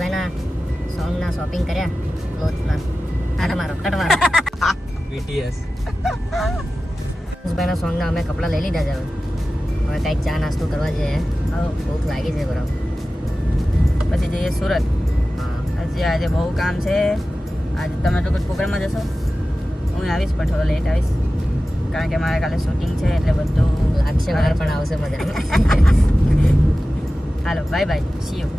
હર્ષભાઈના સોંગના shopping કર્યા ક્લોથના. Cut મારો BTS હર્ષભાઈના સોંગના અમે કપડાં લઈ લીધા છે. હવે કંઈક ચા નાસ્તો કરવા જઈએ. ભૂખ લાગી છે બરાબર. પછી જઈએ સુરત. હા આજે બહુ કામ છે. આજે તમે તો કોઈ પ્રોગ્રામમાં જશો? હું આવીશ પણ થોડો લેટ આવીશ, કારણ કે મારે કાલે શૂટિંગ છે એટલે બધું લાગશે વાર પણ આવશે મજા. Hello bye bye, see you.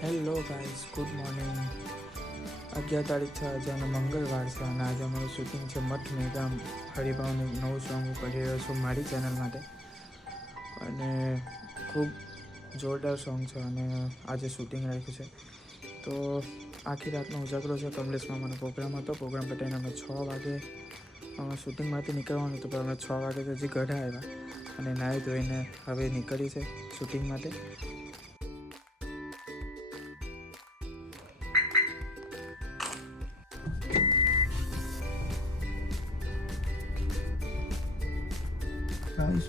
Hello guys, good morning. 11 તારીખ છે આજે અને મંગળવાર છે અને આજે અમારું શૂટિંગ છે મઠ મેગામ હરિભાવનું નવું સોંગ હું કરી રહ્યો છું મારી ચેનલ માટે અને ખૂબ જોરદાર સોંગ છે અને આજે શૂટિંગ રાખ્યું છે. તો આખી રાતનો ઉજાગરો છે. કમલેશ મામાનો પ્રોગ્રામ હતો. પ્રોગ્રામ પતાવીને અમે 6 વાગે શૂટિંગમાંથી નીકળવાનું હતું, પણ અમે 6 વાગે તો હજી ઘરે આવ્યા અને નાહી ધોઈને હવે નીકળી છે શૂટિંગ માટે.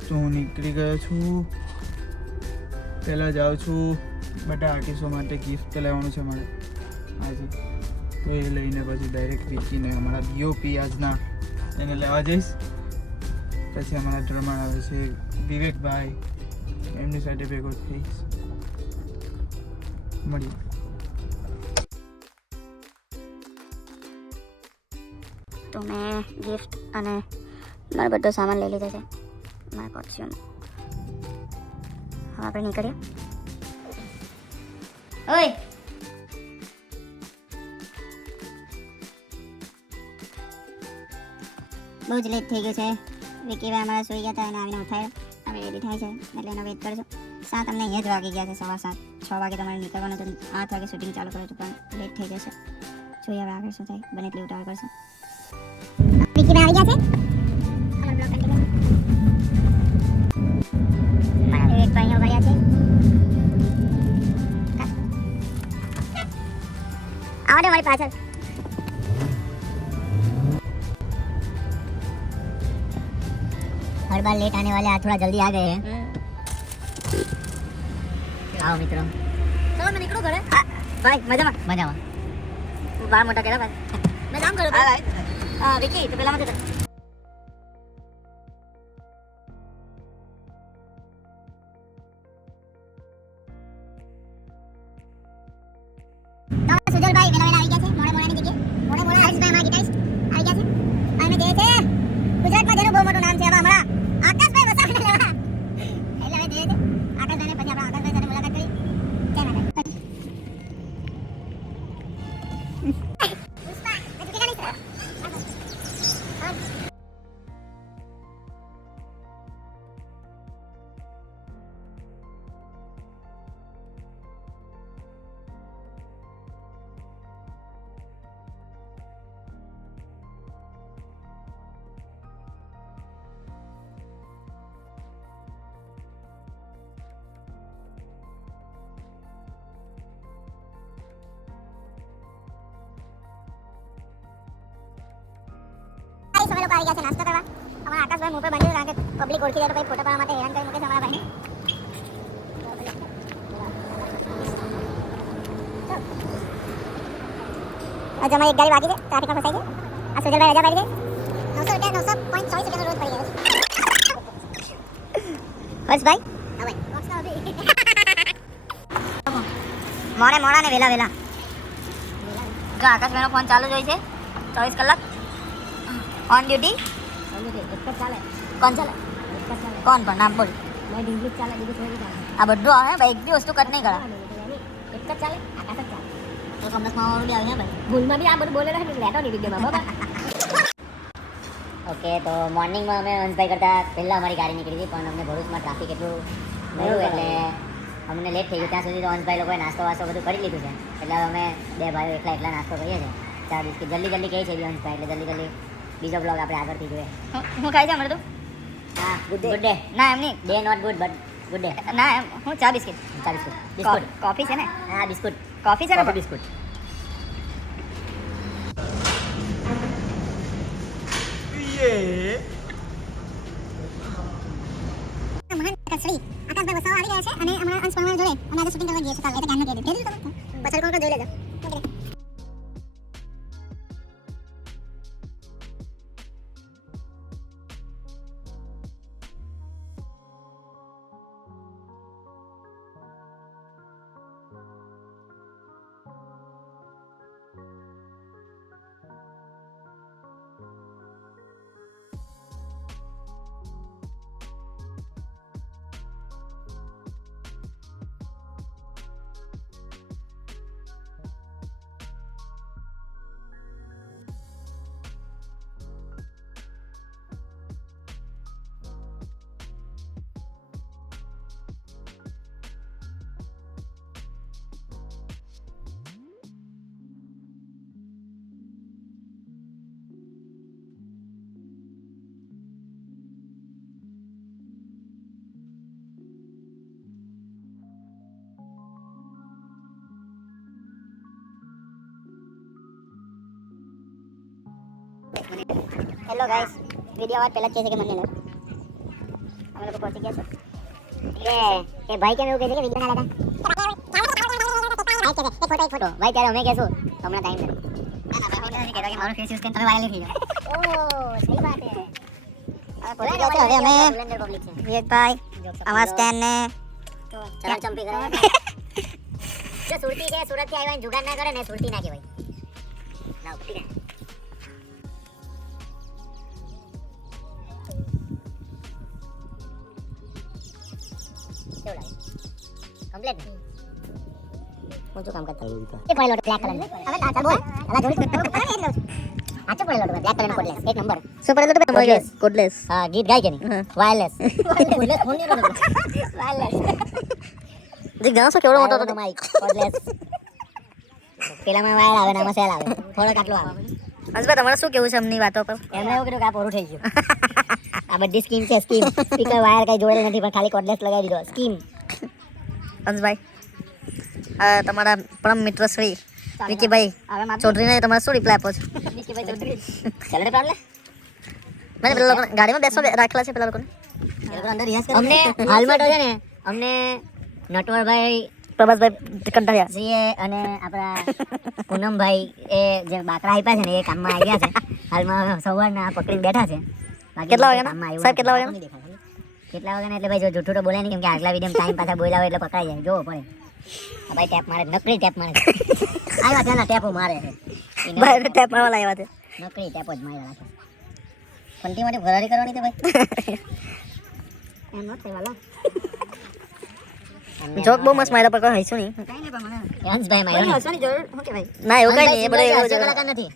તો હું નીકળી ગયો છું. પહેલાં જાઉં છું બધા આર્ટિસ્ટો માટે ગિફ્ટ લેવાનું છે મારે આજે, તો એ લઈને પછી ડાયરેક્ટ વિકીને અમારા BOP આજના એને લેવા જઈશ. પછી અમારા ડ્રમર આવે છે વિવેકભાઈ, એમની સાથે ભેગો થઈશ. મળીએ. તો મેં ગિફ્ટ અને મારો બધો સામાન લઈ લીધો છે મારા કોસ્ચ્યુમ. હવે આપણે નીકળીએ. ઓય બહુ જ લેટ થઈ ગયું છે. વિકીભાઈ અમારા સૂઈ ગયા હતા અને આવીને ઉઠાયો. હવે રેડી થાય છે એટલે એનો વેઇટ કરજો. 7 અમને અહીંયા જ વાગી ગયા છે, 7:15. 6 વાગે તમારે નીકળવાનું હતું, 8 વાગે શૂટિંગ ચાલુ કર્યું હતું પણ લેટ થઈ જશે. જોઈએ હવે આગળ શું થાય. બને એટલી ઉતાવળ કરશું. વિકીભાઈ આવી ગયા છે. એક ભાઈ ઉભા છે. આવો ને મારી પાછળ. हर बार लेट आने वाले आज थोड़ा जल्दी आ गए हैं. आओ मित्रों, चलो मैं निकलूं घरे. भाई मजाમાં બાર મોટા કર્યા ભાઈ. मैं काम करूं. हां विकी तो પેલા મત. સુજલભાઈ વેલા આવી ગયા છે. મોડાની જગ્યાએ મોડા હર્ષભાઈ મારા ગિટારિસ્ટ આવી ગયા છે. અમે જે છે ગુજરાતમાં જેનું બહુ મોટું નામ છે હવે હમણાં આકાશભાઈ વસાવાને લેવા. એટલે હવે જે છે આકાશભાઈને પછી આપણે આકાશભાઈ સાથે મુલાકાત કરી. ક્યાં ના પુષ્પા તું કે ગાલી છે. અમે લોકો આવી ગયા છે નાસ્તો કરવા. અમારા આકાશભાઈ મોં પર બાંધ્યું કારણ કે પબ્લિક ઓળખી જાય તો પછી ફોટા પાડવા માટે હેરાન કરી મૂકે છે અમારા ભાઈને. આજે અમારી એક ગાડી બાકી છે, ટ્રાફિકમાં ફસાઈ છે. આ સુજલભાઈ રજા પાડી છે. 900 રૂપિયા 900.6 રોજ પડી ગયો છે. હર્ષભાઈ હા ભાઈ બોક્સના હતી. મોડા ને વેલા વેલા જો આકાશભાઈનો ફોન ચાલુ જ હોય છે 24 કલાક ઓન ડ્યુટી. એક જ ચાલે. કોણ ચાલે? કોણ પણ નામ બોલ. ઇંગ્લિશ ચાલે, બીજું કોઈ ચાલે. આ બધું આવે ભાઈ, એક બી વસ્તુ કટ નહીં કરા. એક જ ચાલે, આકાશ જ ચાલે. તો કમલેશ મામા બી આવે ભાઈ. ભૂલમાં બી આ બધું બોલે રહે લેટો નહીં વિડીયોમાં બરાબર. ઓકે તો મોર્નિંગમાં અમે હંસભાઈ કરતાં પહેલાં અમારી ગાડી નીકળી હતી, પણ અમને ભરૂચમાં ટ્રાફિક એટલું મળ્યું એટલે અમને લેટ થઈ ગયું. ત્યાં સુધી તો હંસભાઈ લોકોએ નાસ્તો વાસ્તો બધું કરી લીધું છે, એટલે અમે બે ભાઈઓ એકલા નાસ્તો કરીએ છીએ. ચા બિસ્કિટ જલ્દી કહે છે હંસભાઈ, એટલે જલ્દી બીજો બ્લોગ આપણે આગળથી જોઈએ. હું ખાઈ જાઉં તું? હા, ગુડ ડે. ના એમ નહીં, day not good but good day. ના એમ હું ચા બિસ્કિટ. બિસ્કુટ. કોફી છે ને? હા, બિસ્કુટ. કોફી છે ને? બિસ્કુટ. મહાન કચરી આકાશભાઈ વસાવા આવી ગયા છે અને હમણાં અંશ પરમાર જોડે અને આજે શૂટિંગ કરવા ગયા છે. ચાલો એટલે ગામનું કહી દીધું તમે પછાડ કોણ જોઈ લેજો. હેલો ગાઈસ, વિડિયો વાત પહેલા જ કહે છે કે મને લે અમે લોકો પહોંચી ગયા છે. એ ભાઈ કેમ એવું કહે છે કે વિડિયો ના લેતા? એક ફોટો ભાઈ ત્યારે અમે કહેશું હમણાં ટાઈમ નથી. ના ભાઈ હું નથી કહેતા કે મારો ફેસ યુઝ કરીને તમે વાયરલ થઈ જાઓ. ઓહ સહી વાત છે. હવે અમે વિવેકભાઈ આવા સ્ટેન્ડ ને ચરણ ચંપી કરે જો સુરતી કે સુરત થી આવ્યા જુગાડ ના કરે ને સુરતી ના કહેવાય. ના ઉપટી ના કમ્પ્લીટ હું શું કામ કરતા એ પડેલો બ્લેક કલર હવે આ બોલ અલા જોડી તો પકડ ને એટલો આચો પડેલો બ્લેક કલર કોડલેસ એક નંબર શું પડેલો તો કોડલેસ હા ગીત ગાય કે નહીં વાયરલેસ કોડલેસ ફોન નહીં વાયરલેસ જે ગાવ છો કેવડો મોટો હતો માઈક કોડલેસ પેલામાં વાયર આવે ને આમાં સેલ આવે થોડો કાટલો આવે. હંસભાઈ તમારે શું કેવું છે અમની વાતો પર? એમને એવું કીધું કે આ પૂરું થઈ ગયું. આ બધી સ્કીમ છે સ્કીમ સ્પીકર વાયર કઈ જોડેલ નથી પણ ખાલી કોડલેસ લગાવી દીધો સ્કીમ. હંસભાઈ તમારા પરમ મિત્ર શ્રી વિકીભાઈ ચૌધરીને તમારે શું રિપ્લાય આપો છો? વિકીભાઈ ચૌધરી ચાલે પ્રોબ્લેમ મેં પેલા લોકોને ગાડીમાં બેસવા રાખેલા છે પેલા લોકોને અંદર રિયાઝ કરે. અમને હાલમાં તો છે ને અમને નટવરભાઈ પ્રભાસભાઈ કંટાળ્યા છીએ અને આપણા પૂનમભાઈ એ જે બાકરા આપ્યા છે ને એ કામમાં આવી ગયા છે. હાલમાં સવારના પકડીને બેઠા છે. બાકી કેટલા વાગ્યાના? કામમાં આવ્યું સાહેબ, કેટલા નથી. કેટલા વાગ્યાના એટલે ભાઈ જો જૂઠું તો બોલે નહીં કેમ કે આગલા વિડીયો ટાઈમ પાછા બોલાવે એટલે પકડાઈ જાય જોવો પડે. આ ભાઈ ટેપ મારે નકરી ટેપ મારે આવ્યા ત્યાંના ટેપો મારે છે ભાઈ ટેપ મારવા લાવ્યા છે નકરી ટેપો જ માર્યા રાખે. ફંટી માટે ફરારી કરવાની છે ભાઈ એમ નોટ થવાલા જોક બહુ મસ્ત માર્યા પર કોઈ હઈશું નહીં. હંસભાઈ માર્યો ને. હસવાની જરૂર શું કહેવાય? ના એવું કઈ નહીં, એ બધું એવું જ. કલાકાર નથી.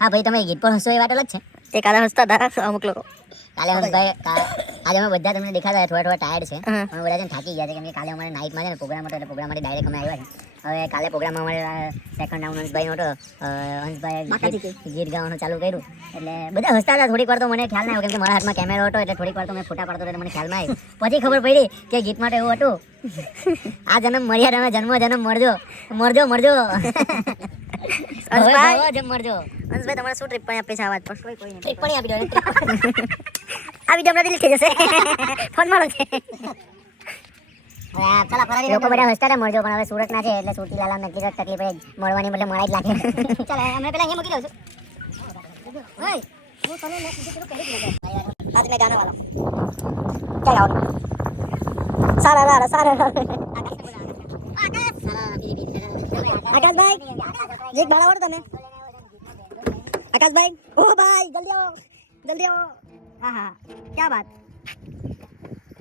હા ભાઈ તમે ગીત પર હસો એ વાત અલગ છે. તે કાલે હસતા હતા અમુક લોકો. કાલે હંસભાઈ આજે અમે બધા તમને દેખાતા થોડા ટાયર્ડ છે હા. અમે બધા છે ને થાકી ગયા છે કેમ કે કાલે અમારે નાઇટમાં છે ને પ્રોગ્રામ હતો એટલે પ્રોગ્રામમાંથી ડાયરેક્ટ અમે આવ્યા છે. હવે કાલે પ્રોગ્રામમાં અમારે સેકન્ડ રાઉન્ડ હંસભાઈનો હતો. હંસભાઈએ ગીત ગાવાનું ચાલુ કર્યું એટલે બધા હસતા હતા. થોડીક વાર તો મને ખ્યાલ ના આવ્યો કેમ કે મારા હાથમાં કેમેરો હતો એટલે થોડીક વાર તો મેં ફોટા પાડતો હતો એટલે મને ખ્યાલમાં આવ્યું. પછી ખબર પડી કે ગીત માટે એવું હતું આ જન્મ મળ્યા તમે જન્મ મરજો મરજો મરજો હંસભાઈ જમ મરજો. હંસભાઈ તમારે શું ટ્રીપ આપી છે આ વાત પર? ટિપ્પણી આપી દો આ વિડીયો હમણાં ડિલીટ થઈ જશે. ફોન મારો છે. લોકો બધા હસતા હતા મરજો પણ હવે સુરત ના છે એટલે સુરતી લાલા નક્કી તકલીફ મળવાની બદલે મળાઈ જ લાગે. ચાલો અમે પેલા અહીંયા મૂકી દઉં છું. आज मैं गाने वाला हूँ. क्या गाओगे? सारा रारा सारा रारा. आकाश भाई एक भाड़ा और તમે आकाश भाई ओ भाई जल्दी आओ हाँ हाँ क्या बात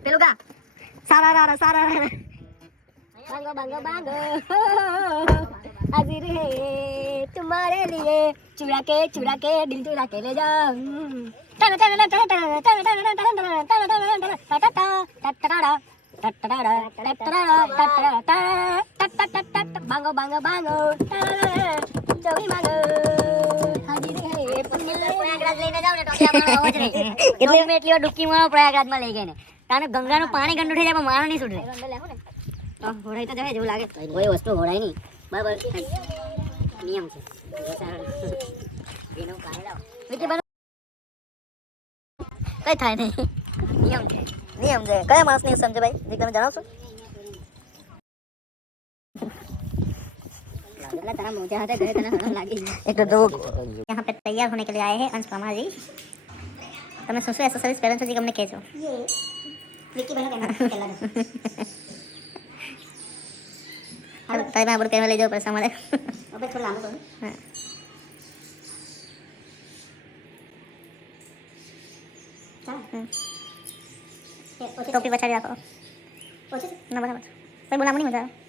पेलू का सारा रारा भागो भागो भागो हाजिर है तुम्हारे लिए चुरा के दिल चुरा के ले जाओ बांगो बांगो बांगो चोरी मांगो हाजिर है પ્રયાગરાજ લઈને જાવ ને તો આપણે આવો જ નહીં એટલે મેં એટલી વાર ડૂબકી મારો પ્રયાગરાજમાં લઈ ગઈ ને તાને ગંગાનું પાણી ગંદુ થઈ જાય પણ મારો નહીં છૂટે તો હોડાઈ તો જવાય જેવું લાગે કોઈ વસ્તુ હોડાય નહીં બરાબર નિયમ છે એનો કાઢી લાવો કઈ થાય નહીં નિયમ છે કયા માણસ નહીં સમજે ભાઈ જે તમે જણાવશો એટલે તારા મોજા હતા ઘરે તને હરમ લાગી एक तो दो यहाँ पे तैयार होने के लिए आए हैं अंश परमा जी તમે શું શું એસેસરીઝ પહેરો છો જે તમને કહેજો વિકી બનો કેમ કલર હાલ તમે આપણે પહેરવા લઈ જાઓ પૈસા મળે હવે થોડું લાંબુ કરું હા ટોપી પછાડી રાખો ઓછું ના બરાબર પણ બોલામાં નહીં મજા આવે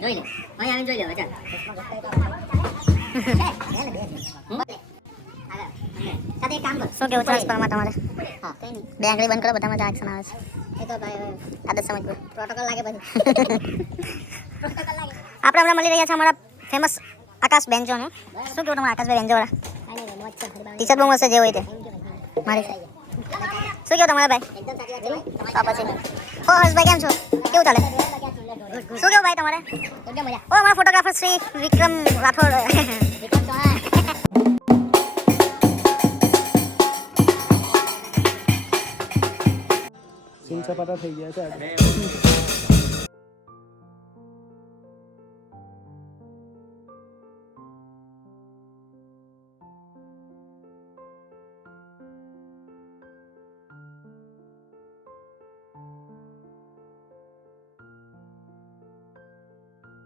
જોઈ લે અહીં આવીને જોઈ લે ચાલ સાથે એક કામ કર શું કેવું છે અંશ પરમાં તમારે હા કઈ નહીં બે આંગળી બંધ કરો બધામાં જ એક્શન આવે છે એ તો ભાઈ આદત સમજવું પ્રોટોકોલ લાગે પછી પ્રોટોકોલ લાગે આપણે હમણાં મળી રહ્યા છે અમારા ફેમસ આકાશ બેન્ચોનું શું કેવું તમારે આકાશભાઈ બેન્ચોવાળા કાઈ નહીં મોજ છે ટી શર્ટ બહુ મસ્ત છે જે હોય તે મારી શું કેવું તમારા ભાઈ એકદમ સાચી વાત છે ભાઈ તો પછી હો હર્ષભાઈ કેમ છો કેવું ચાલે શું કેવું ભાઈ તમારે એકદમ મજા ઓ અમારા ફોટોગ્રાફર શ્રી વિક્રમ રાઠોડ વિક્રમ ચૌહાણ સીન સપાટા થઈ ગયા છે આજે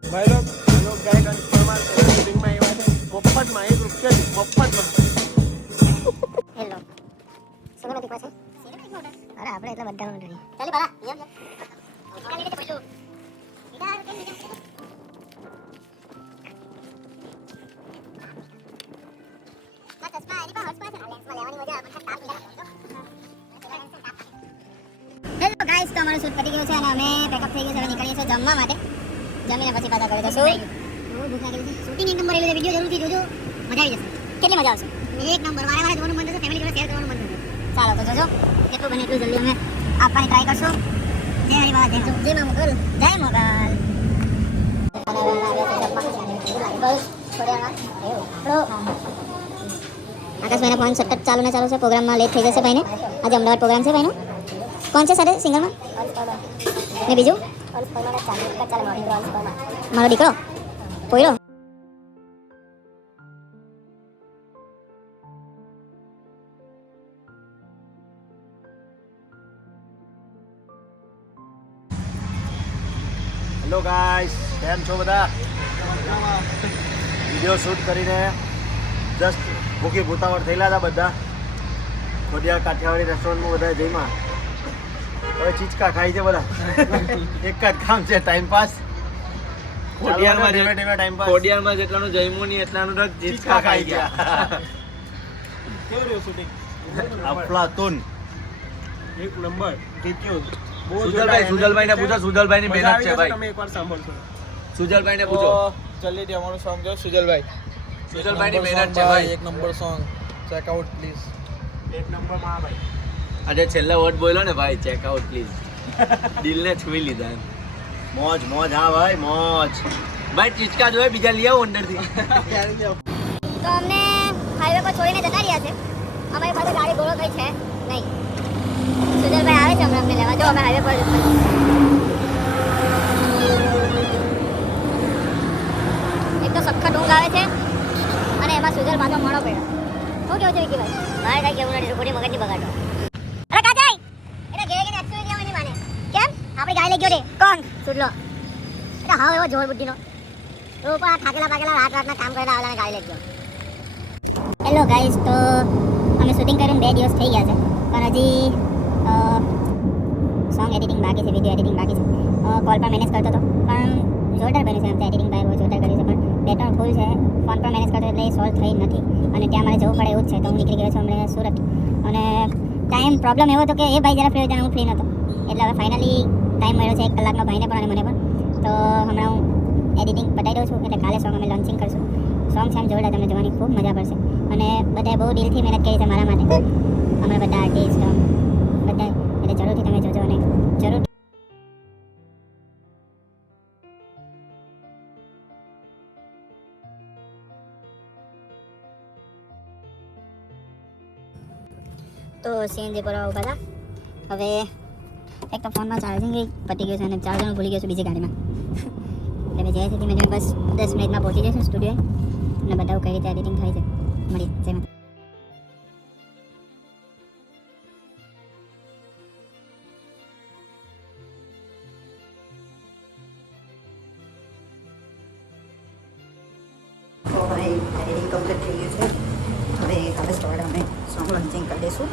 ભાઈ લોગ ગાઈડ અને ફરમાન શૂટિંગમાં આવ્યા છે મફતમાં 1 રૂપિયા મફતમાં હેલો સિનેમેટિક પાસે અરે આપણે એટલા બધા નથી ચાલી બાલા નિયમ છે કાલી કે પહેલું વિચાર કેમ વિચાર હેલો ગાઈસ તો અમારું શૂટ પતી ગયું છે અને અમે પેકઅપ થઈ ગયું છે હવે નીકળીએ છીએ જમવા માટે જમીને પછી પાછા ઘરે જશું બહુ ભૂખ લાગી છે શૂટિંગ એક નંબર એટલે વિડિયો જરૂરથી જોજો મજા આવી જશે કેટલી મજા આવશે એક નંબર વારે વારે જોવાનું મન થશે ફેમિલી જોડે શેર કરવાનું મન થશે ચાલો તો જોજો જેટલું બને એટલું જલ્દી અમે આપવાની ટ્રાય કરશું જય હરી બાબા જય માં મોગલ જય મોગલ આકાશભાઈનો ફોન સતત ચાલુ ને ચાલુ છે પ્રોગ્રામમાં લેટ થઈ જશે ભાઈને આજે અમદાવાદ પ્રોગ્રામ છે ભાઈનો કોણ છે સાથે સિંગરમાં ને બીજું મારો દીકરો પોયરો હેલો ગાઈસ કેમ છો બધા વિડીયો શૂટ કરીને જસ્ટ ભૂખી ભૂતાવળ થયેલા હતા બધા ખોડિયાર કાઠિયાવાડી રેસ્ટોરન્ટમાં બધા જઈમાં હવે ચીચકા ખાઈ છે બધા એક જ કામ છે ટાઈમ પાસ ખોડિયારમાં જેટલાનું જમ્યું નહીં એટલાનું તો ચીચકા ખાઈ ગયા કેવું રહ્યું શૂટિંગ અફલાતુન એક નંબર ટીટ્યુ સુજલભાઈ ને પૂછો સુજલભાઈ ની મહેનત છે ભાઈ તમે એકવાર સાંભળશો સુજલભાઈ ને પૂછો જલ્દી અમારું સોંગ જો સુજલભાઈ સુજલભાઈ ની મહેનત છે ભાઈ એક number song check out please એક નંબરમાં ભાઈ આજે છેલ્લા વર્ડ બોલ્યો ને ભાઈ ચેક આઉટ પ્લીઝ દિલને છુઈ લીધા એમ. મોજ મોજ હા ભાઈ મોજ. ભાઈ ચીચકા જોઈએ બીજા લઈ આવો અંદરથી. તો અમને હાઈવે પર છોડીને જતા રહ્યા છે. અમારી પાસે ગાડી ઘોડો કંઈ છે નહીં. સુજલભાઈ આવે છે હમણાં અમને લેવા. જો અમે હાઈવે પર એક તો સખત ઊંઘ આવે છે અને એમાં સુજલ પાછો મોડો પડ્યો. શું કેવું છે વિકીભાઈ? મારે કાંઈ કેવું નથી, ખોટી મગજની બગાડો. અરે કાજાઈ એને ઘેરે ગઈને એક્ચ્યુઅલી દેવાની માને કેમ આપણી ગાડી લઈ ગયો રે કોણ સુજલો એટલે હા એવો જોર બુદ્ધિનો ઉપર થાકેલા પાકેલા રાતના કામ કરેલા આવલાને ગાડી લઈ ગયો. હેલો ગાઈસ, તો અમે શૂટિંગ કરીને 2 દિવસ થઈ ગયા છે પણ હજી સોંગ એડિટિંગ બાકી છે, વિડીયો એડિટિંગ બાકી છે. કોલ પર મેનેજ કરતો હતો પણ જોરદાર બન્યું છે. એમ તો એડિટિંગ ભાઈ જોરદાર કર્યું છે પણ 2-3 ભૂલ છે. ફોન પર મેનેજ કરતો એટલે એ સોલ્વ થઈ નથી અને ત્યાં મારે જવું પડે એવું જ છે. તો હું નીકળી ગયો છું હમણાં સુરત અને ટાઈમ પ્રોબ્લેમ એવો હતો કે એ ભાઈ જરા ફ્રી હોય હું ફ્રી નહોતો એટલે હવે ફાઇનલી ટાઈમ મળ્યો છે 1 કલાકનો ભાઈને પણ અને મને પણ. તો હમણાં હું એડિટિંગ પતાવી દઉં છું એટલે કાલે સોંગ અમે લોન્ચિંગ કરશું. સોંગ છે એમ જોરદાર, તમને જોવાની ખૂબ મજા પડશે અને બધાએ બહુ દિલથી મહેનત કરી છે મારા માટે, અમારા બધા આર્ટિસ્ટ બધા. એટલે જરૂરથી તમે જોજો અને જરૂર તો સીએનજી પર ઉભા હતા. હવે એક તો ફોનમાં ચાર્જિંગ પતી ગયું છે અને ચાર્જર ભૂલી ગયો છું બીજી ગાડીમાં. એટલે જઈએ છીએ ધીમે ધીમે, બસ 10 મિનિટમાં પહોંચી જઈશું સ્ટુડિયોએ અને બતાવું કઈ રીતે એડિટિંગ થાય છે. મળી જેમાં તો ભાઈ એડિટિંગ કમ્પ્લીટ થઈ ગયું છે. હવે કાલે સવારે અમે સોંગ લોન્ચિંગ કરી દઈશું.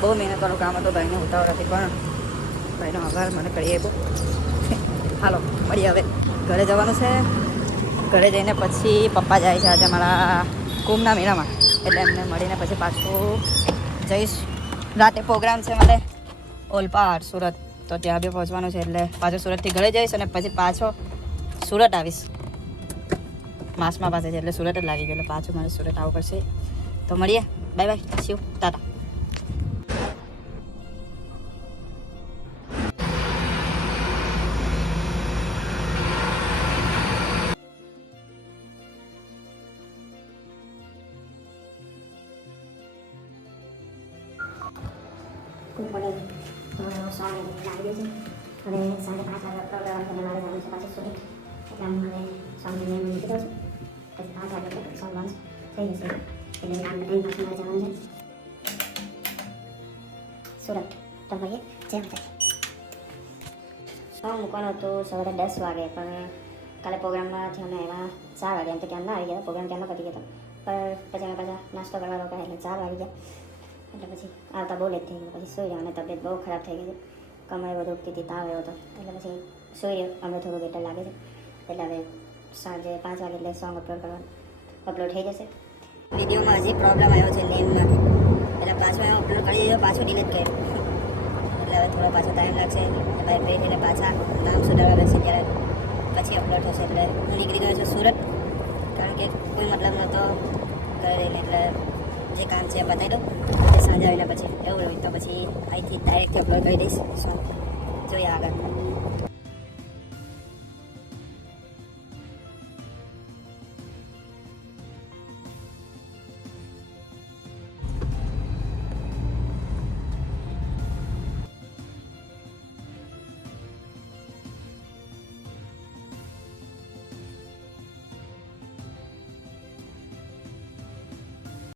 બહુ મહેનતવાળું કામ હતું, ભાઈને ઉતાવળ હતી પણ ભાઈનો આભાર મને કરી આપ્યો. હાલો મળીએ. હવે ઘરે જવાનું છે. ઘરે જઈને પછી પપ્પા જાય છે આજે મારા કુંભના મેળામાં એટલે એમને મળીને પછી પાછું જઈશ. રાતે પ્રોગ્રામ છે મારે ઓલપાડ સુરત, તો ત્યાં બી પહોંચવાનું છે એટલે પાછું સુરતથી ઘરે જઈશ અને પછી પાછો સુરત આવીશ. માસમાં પાસે છે એટલે સુરત જ લાગી ગયું એટલે પાછું મારે સુરત આવવું પડશે. તો મળીએ. Bye bye, Shiv, tata. Good morning. Song લાગી ગયું છે. હવે 5:30 વાગે પ્રોગ્રામ છે મારે જવાનું છે પાછું સુરત એટલે હું હવે સોંગને મૂકી દઉં છું. પછી 5 વાગે સોંગ લોન્ચ થઈ જશે એટલે કામ બધાને પાછું મારે જવાનું છે સુરત. તો મળીએ. જય માતાજી. સોંગ મૂકવાનું હતું સવારે 10 વાગે પણ કાલે પ્રોગ્રામમાંથી અમે એમાં 4 વાગે, એમ તો ક્યાં ના આવી ગયા, પ્રોગ્રામ ક્યાં પતી ગયો હતો પણ પછી અમે પાછા નાસ્તો કરવા રોકાયા એટલે 4 વાગી ગયા. એટલે પછી આવતા બહુ લેટ થઈ ગયું. પછી સુઈ રહ્યો અને તબિયત બહુ ખરાબ થઈ ગઈ. કમર બધું ઉગતી હતી, તાવ આવ્યો હતો એટલે પછી સુઈ રહ્યો. હમણાં થોડું બેટર લાગે છે એટલે હવે સાંજે 5 વાગે એટલે સોંગ અપલોડ થઈ જશે. વિડીયોમાં હજી પ્રોબ્લેમ આવ્યો છે નેમમાં એટલે પાછો એમ અપલોડ કરી દીધો, પાછો ડિલીટ કર્યો એટલે હવે થોડો પાછો ટાઈમ લાગશે. ભાઈ ફ્રી થઈને પાછા નામ સુધારવા લાગશે ત્યારે પછી અપલોડ થશે. એટલે હું નીકળી ગયો છું સુરત કારણ કે કોઈ મતલબ નહોતો ઘરે રહીને એટલે જે કામ છે એ બતાવી દઉં એટલે સાંજે આવીને પછી એવું રહ્યું તો પછી અહીંથી ડાયરેક્ટથી અપલોડ કરી દઈશ સોંગ. જોઈએ આગળ.